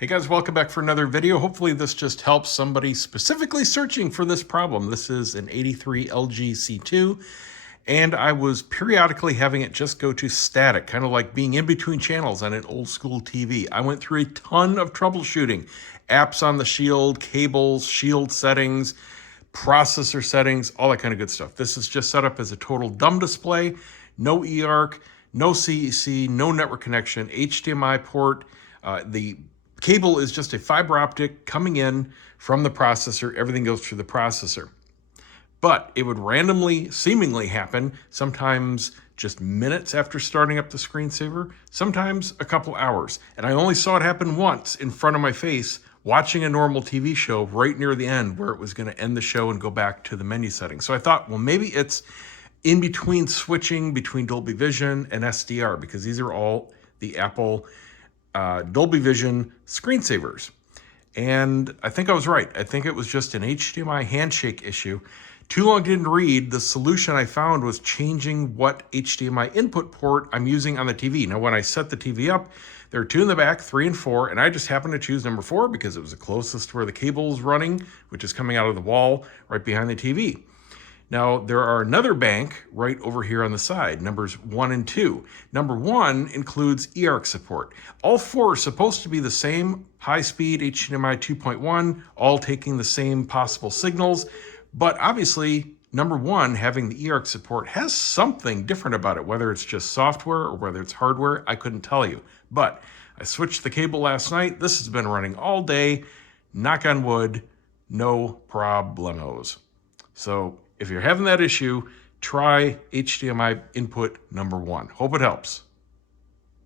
Hey guys, welcome back for another video. Hopefully this just helps somebody specifically searching for this problem. This is an 83 LG C2, and I was periodically having it just go to static, kind of like being in between channels on an old school TV. I went through a ton of troubleshooting, apps on the Shield, cables, Shield settings, processor settings, all that kind of good stuff. This is just set up as a total dumb display, no eARC, no CEC, no network connection, HDMI port. The cable is just a fiber optic coming in from the processor. Everything goes through the processor. But it would randomly, seemingly happen, sometimes just minutes after starting up the screensaver, sometimes a couple hours. And I only saw it happen once in front of my face, watching a normal TV show right near the end where it was going to end the show and go back to the menu settings. So I thought, well, maybe it's in between switching between Dolby Vision and SDR, because these are all the Apple Dolby Vision screensavers. And I think I was right. I think it was just an HDMI handshake issue. Too long didn't read. The solution I found was changing what HDMI input port I'm using on the TV. Now, when I set the TV up, there are two in the back, 3 and 4, and I just happened to choose number 4 because it was the closest to where the cable is running, which is coming out of the wall right behind the TV. Now, there are another bank right over here on the side, numbers 1 and 2. Number 1 includes eARC support. All 4 are supposed to be the same high-speed HDMI 2.1, all taking the same possible signals, but obviously, number 1, having the eARC support, has something different about it, whether it's just software or whether it's hardware, I couldn't tell you. But I switched the cable last night. This has been running all day. Knock on wood, no problemos. So if you're having that issue, try HDMI input number 1. Hope it helps.